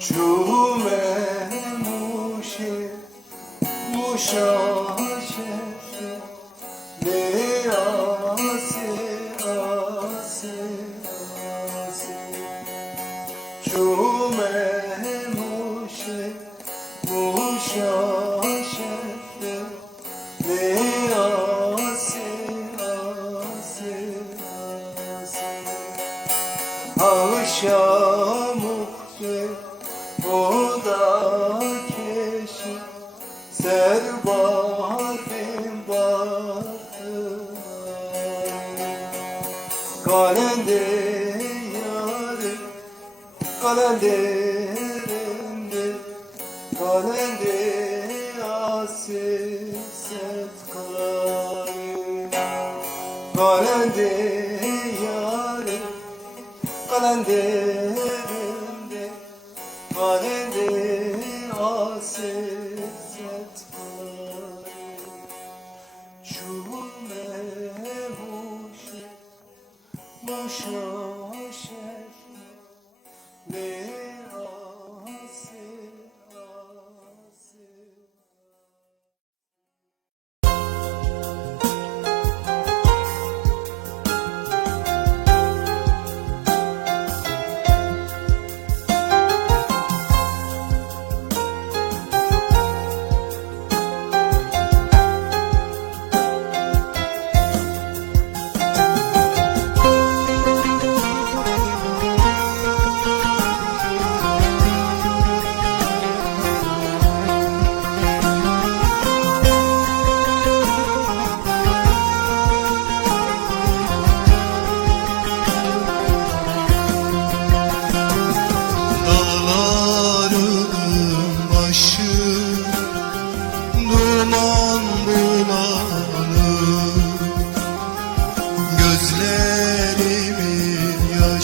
Cüme muşe muşaşe muhte o da keşi Serbahatin batı Kalende Kalenderinde Kalende aseset kayı Kalende yâre kalenderinde kalende aset Çume muşe Muşa şef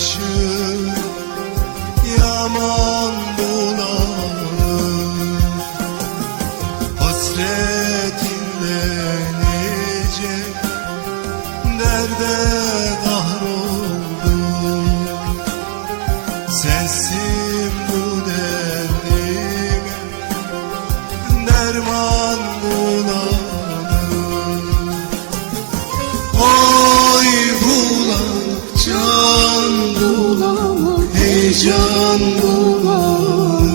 should. Heyecan bulanık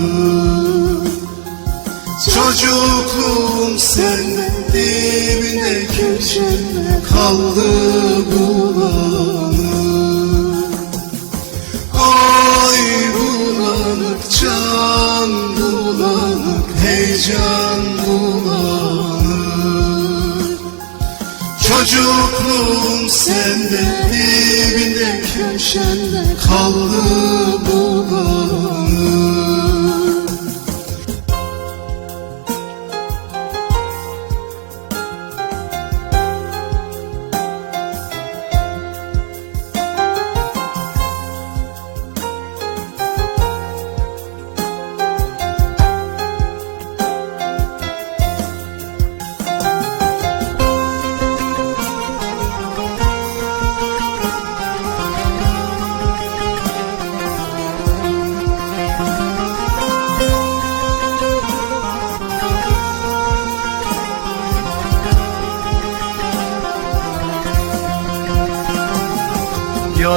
Çocukluğum sende dibinde köşende kaldı bulanık Ay bulanık can bulanık heyecan bulanık. Çocukluğum sende dibinde köşende kaldı bulanık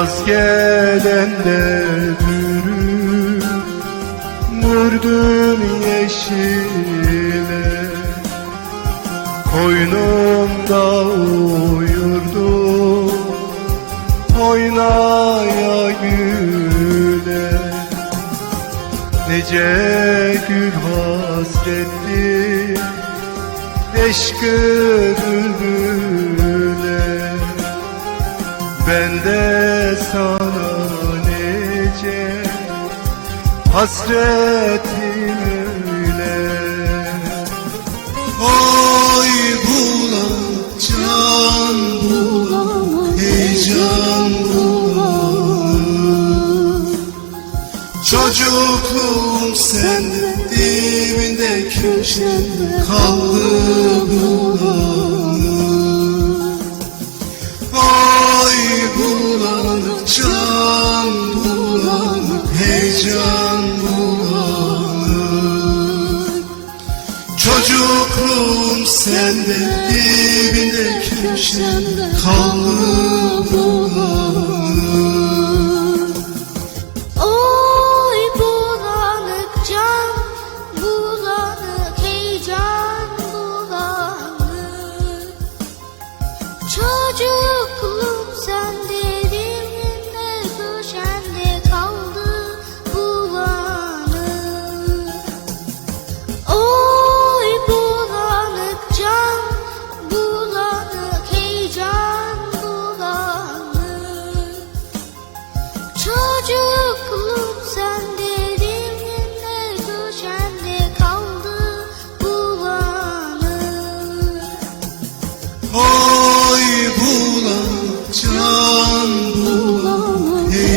Yaz gelende bürür Mürdüm yeşile. Koynumda uyurdu Oynaya güle. Nece gül hasretli Eşkı bülbüle Ben de sana nece hasretim öyle? Oy bulan can bulan heyecan bulan Çocukluğum sende dibinde köşende kal Çocukluğum sende dibinde köşende kaldı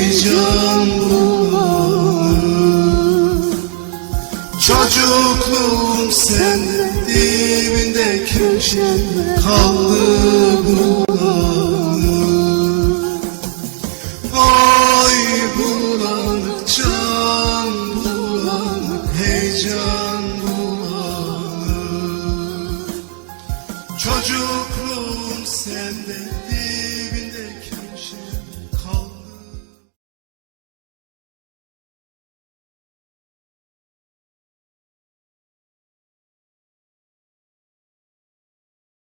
heyecan bulanık Çocukluğum sende dibinde köşende kaldı bulanık Ay bulanık can bulanık heyecan bulanık Çocukluğum sende